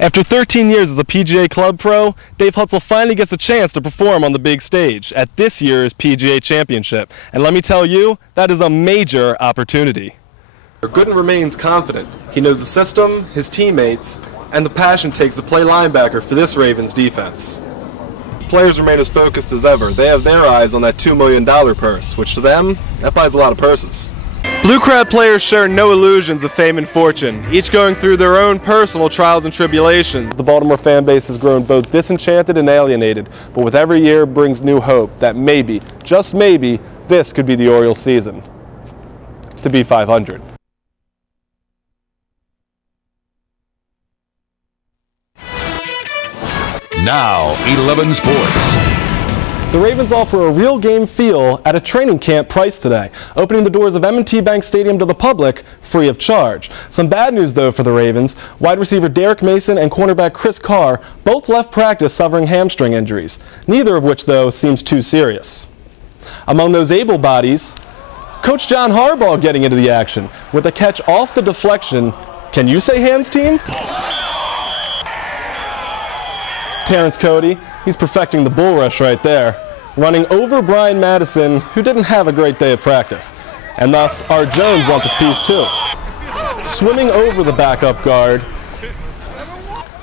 After 13 years as a PGA Club pro, Dave Hutzel finally gets a chance to perform on the big stage at this year's PGA Championship. And let me tell you, that is a major opportunity. Gooden remains confident. He knows the system, his teammates, and the passion it takes to play linebacker for this Ravens defense. Players remain as focused as ever. They have their eyes on that $2 million purse, which to them, that buys a lot of purses. Blue Crab players share no illusions of fame and fortune, each going through their own personal trials and tribulations. The Baltimore fan base has grown both disenchanted and alienated, but with every year brings new hope that maybe, just maybe, this could be the Orioles' season to be 500. Now, 11 Sports. The Ravens offer a real game feel at a training camp price today, opening the doors of M&T Bank Stadium to the public free of charge. Some bad news, though, for the Ravens. Wide receiver Derek Mason and cornerback Chris Carr both left practice suffering hamstring injuries, neither of which, though, seems too serious. Among those able bodies, Coach John Harbaugh getting into the action with a catch off the deflection. Can you say hands, team? Terrence Cody, he's perfecting the bull rush right there, running over Brian Madison, who didn't have a great day of practice. And thus, Art Jones wants a piece too. Swimming over the backup guard,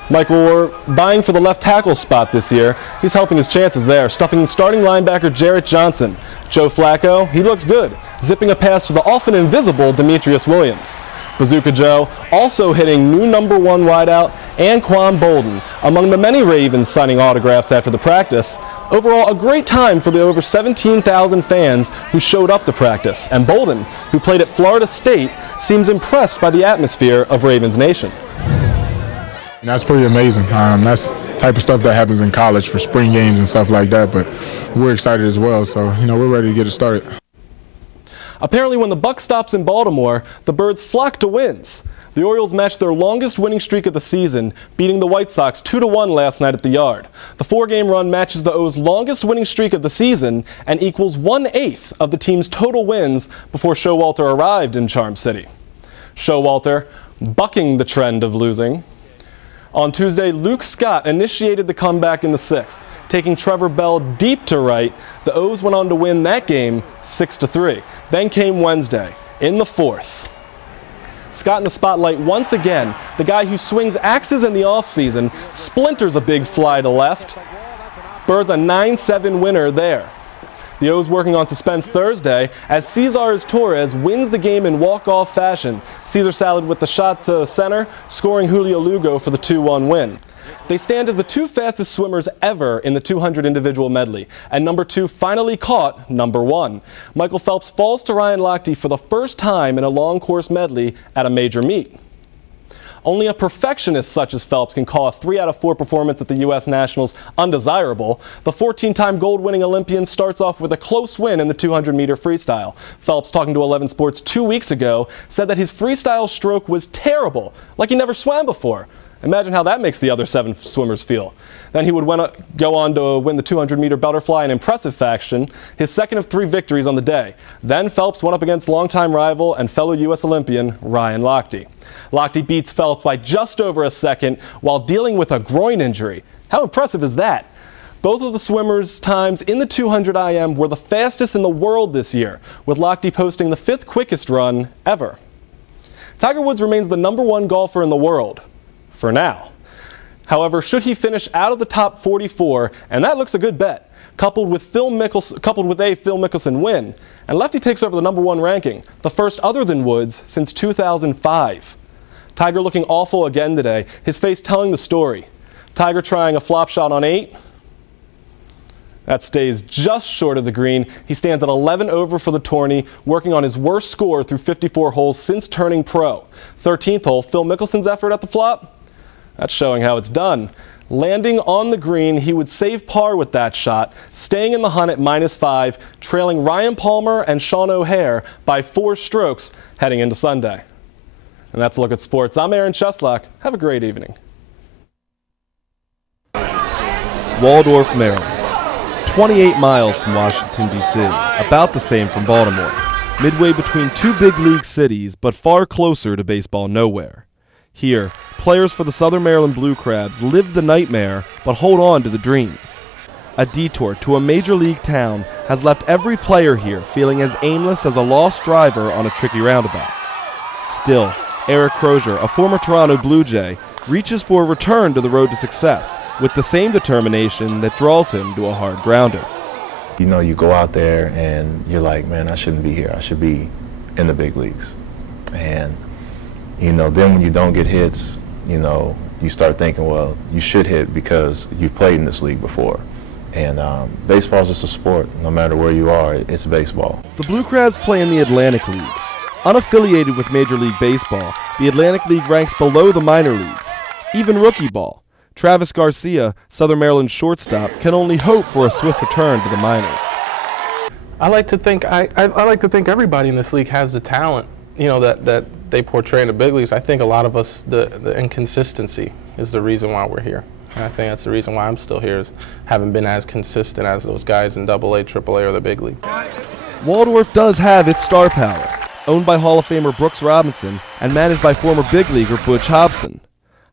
Michael Orr vying for the left tackle spot this year. He's helping his chances there, stuffing starting linebacker Jarrett Johnson. Joe Flacco, he looks good, zipping a pass to the often invisible Demetrius Williams. Bazooka Joe also hitting new #1 wideout Anquan Bolden, among the many Ravens signing autographs after the practice. Overall, a great time for the over 17,000 fans who showed up to practice. And Bolden, who played at Florida State, seems impressed by the atmosphere of Ravens Nation. And that's pretty amazing. That's the type of stuff that happens in college for spring games and stuff like that. But we're excited as well, so we're ready to get it started. Apparently, when the buck stops in Baltimore, the Birds flock to wins. The Orioles matched their longest winning streak of the season, beating the White Sox 2-1 last night at the Yard. The 4-game run matches the O's longest winning streak of the season and equals 1/8 of the team's total wins before Showalter arrived in Charm City. Showalter bucking the trend of losing. On Tuesday, Luke Scott initiated the comeback in the 6th. Taking Trevor Bell deep to right, the O's went on to win that game 6-3. Then came Wednesday, in the 4th. Scott in the spotlight once again. The guy who swings axes in the offseason splinters a big fly to left. Birds a 9-7 winner there. The O's working on suspense Thursday as Cesar Torres wins the game in walk-off fashion. Caesar salad with the shot to center, scoring Julio Lugo for the 2-1 win. They stand as the 2 fastest swimmers ever in the 200 individual medley, and #2 finally caught #1. Michael Phelps falls to Ryan Lochte for the first time in a long course medley at a major meet. Only a perfectionist such as Phelps can call a 3 out of 4 performance at the U.S. Nationals undesirable. The 14-time gold-winning Olympian starts off with a close win in the 200-meter freestyle. Phelps, talking to 11 Sports 2 weeks ago, said that his freestyle stroke was terrible, like he never swam before. Imagine how that makes the other 7 swimmers feel. Then he would go on to win the 200-meter butterfly in impressive fashion, his second of 3 victories on the day. Then Phelps went up against longtime rival and fellow U.S. Olympian Ryan Lochte. Lochte beats Phelps by just over a second while dealing with a groin injury. How impressive is that? Both of the swimmers' times in the 200 IM were the fastest in the world this year, with Lochte posting the 5th quickest run ever. Tiger Woods remains the #1 golfer in the world. For now. However, should he finish out of the top 44, and that looks a good bet, coupled with a Phil Mickelson win, and Lefty takes over the #1 ranking, the first other than Woods since 2005. Tiger looking awful again today, his face telling the story. Tiger trying a flop shot on 8. That stays just short of the green. He stands at 11 over for the tourney, working on his worst score through 54 holes since turning pro. 13th hole, Phil Mickelson's effort at the flop. That's showing how it's done. Landing on the green, he would save par with that shot, staying in the hunt at -5, trailing Ryan Palmer and Sean O'Hare by 4 strokes heading into Sunday. And that's a look at sports. I'm Aaron Cheslock. Have a great evening. Waldorf, Maryland. 28 miles from Washington, D.C., about the same from Baltimore. Midway between 2 big league cities, but far closer to baseball nowhere. Here, players for the Southern Maryland Blue Crabs live the nightmare but hold on to the dream. A detour to a major league town has left every player here feeling as aimless as a lost driver on a tricky roundabout. Still, Eric Crozier, a former Toronto Blue Jay, reaches for a return to the road to success with the same determination that draws him to a hard grounder. You know, you go out there and you're like, man, I shouldn't be here. I should be in the big leagues. And, you know, then when you don't get hits, you know, you start thinking, well, you should hit because you've played in this league before. And baseball is just a sport. No matter where you are, it's baseball. The Blue Crabs play in the Atlantic League. Unaffiliated with Major League Baseball, the Atlantic League ranks below the minor leagues. Even rookie ball. Travis Garcia, Southern Maryland shortstop, can only hope for a swift return to the minors. I like to think everybody in this league has the talent, you know, that they portray in the big leagues. I think a lot of us, the inconsistency is the reason why we're here. And I think that's the reason why I'm still here, is haven't been as consistent as those guys in AA, AAA, or the big league. Waldorf does have its star power, owned by Hall of Famer Brooks Robinson and managed by former big leaguer Butch Hobson.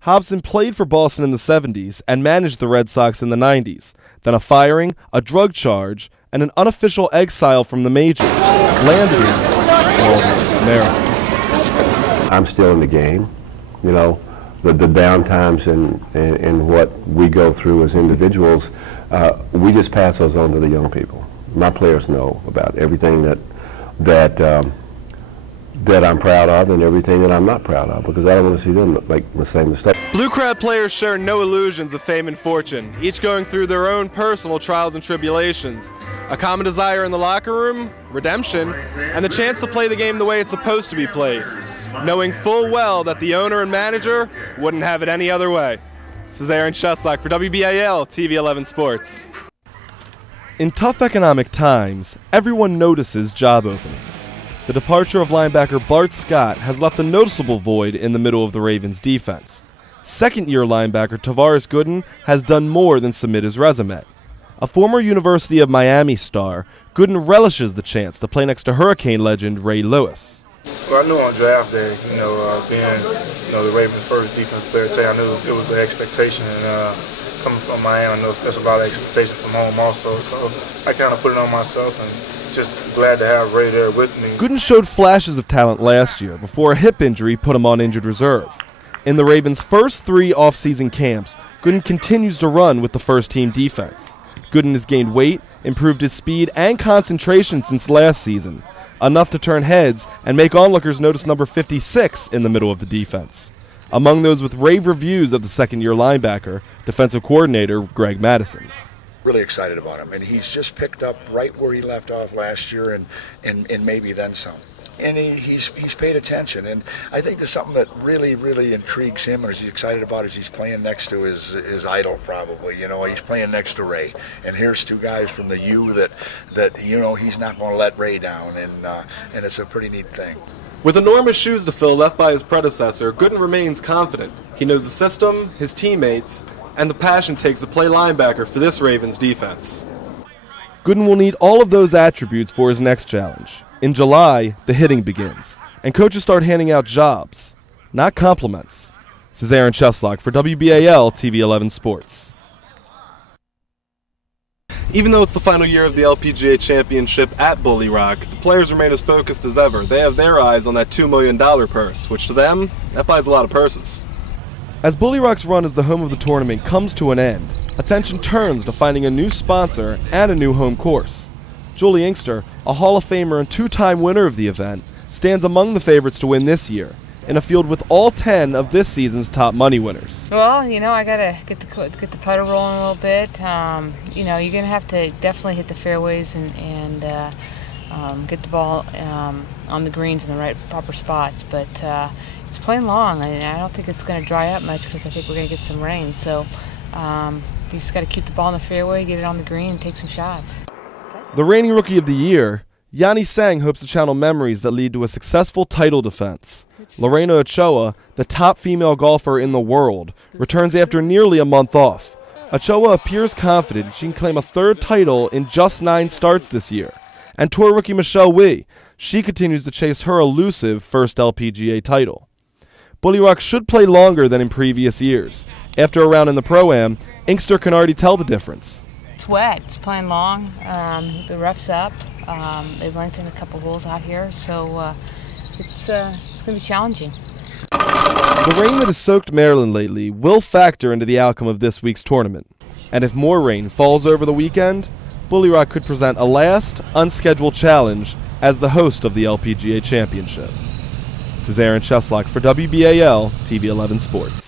Hobson played for Boston in the 70s and managed the Red Sox in the 90s. Then a firing, a drug charge, and an unofficial exile from the majors landed him in Waldorf, Maryland. I'm still in the game, you know. The down times and what we go through as individuals, we just pass those on to the young people. My players know about everything that I'm proud of and everything that I'm not proud of, because I don't want to see them make the same mistake. Blue Crab players share no illusions of fame and fortune, each going through their own personal trials and tribulations. A common desire in the locker room, redemption, and the chance to play the game the way it's supposed to be played, knowing full well that the owner and manager wouldn't have it any other way. This is Aaron Cheslock for WBAL TV 11 Sports. In tough economic times, everyone notices job openings. The departure of linebacker Bart Scott has left a noticeable void in the middle of the Ravens' defense. Second-year linebacker Tavares Gooden has done more than submit his resume. A former University of Miami star, Gooden relishes the chance to play next to Hurricane legend Ray Lewis. Well, I knew on draft day, being the Ravens' first defensive player today, I knew it was the expectation. And coming from Miami, I know that's a lot of expectation from home also. So I kind of put it on myself, and just glad to have Ray there with me. Gooden showed flashes of talent last year before a hip injury put him on injured reserve. In the Ravens' first 3 off-season camps, Gooden continues to run with the first-team defense. Gooden has gained weight, improved his speed and concentration since last season, enough to turn heads and make onlookers notice number 56 in the middle of the defense. Among those with rave reviews of the second-year linebacker, defensive coordinator Greg Madison. Really excited about him, and he's just picked up right where he left off last year and maybe then some. And he's paid attention, and I think there's something that really intrigues him and is he's excited about is he's playing next to his idol probably. He's playing next to Ray, and here's 2 guys from the U that he's not going to let Ray down, and it's a pretty neat thing. With enormous shoes to fill left by his predecessor, Gooden remains confident. He knows the system, his teammates, and the passion it takes to play linebacker for this Ravens defense. Gooden will need all of those attributes for his next challenge. In July, the hitting begins, and coaches start handing out jobs, not compliments. This is Aaron Cheslock for WBAL TV 11 Sports. Even though it's the final year of the LPGA Championship at Bully Rock, the players remain as focused as ever. They have their eyes on that $2 million purse, which to them, that buys a lot of purses. As Bully Rock's run as the home of the tournament comes to an end, attention turns to finding a new sponsor and a new home course. Julie Inkster, a Hall of Famer and 2-time winner of the event, stands among the favorites to win this year, in a field with all 10 of this season's top money winners. Well, I gotta get the putter rolling a little bit. You're gonna have to definitely hit the fairways and get the ball on the greens in the right proper spots. But it's playing long, and I don't think it's gonna dry up much because I think we're gonna get some rain. So you just gotta keep the ball in the fairway, get it on the green, and take some shots. The reigning Rookie of the Year, Yanni Sang hopes to channel memories that lead to a successful title defense. Lorena Ochoa, the top female golfer in the world, returns after nearly a month off. Ochoa appears confident she can claim a 3rd title in just 9 starts this year. And tour rookie Michelle Wie, she continues to chase her elusive first LPGA title. Bully Rock should play longer than in previous years. After a round in the Pro-Am, Inkster can already tell the difference. It's wet. It's playing long. The rough's up. They've lengthened a couple holes out here, so it's going to be challenging. The rain that has soaked Maryland lately will factor into the outcome of this week's tournament. And if more rain falls over the weekend, Bully Rock could present a last, unscheduled challenge as the host of the LPGA Championship. This is Aaron Cheslock for WBAL TV 11 Sports.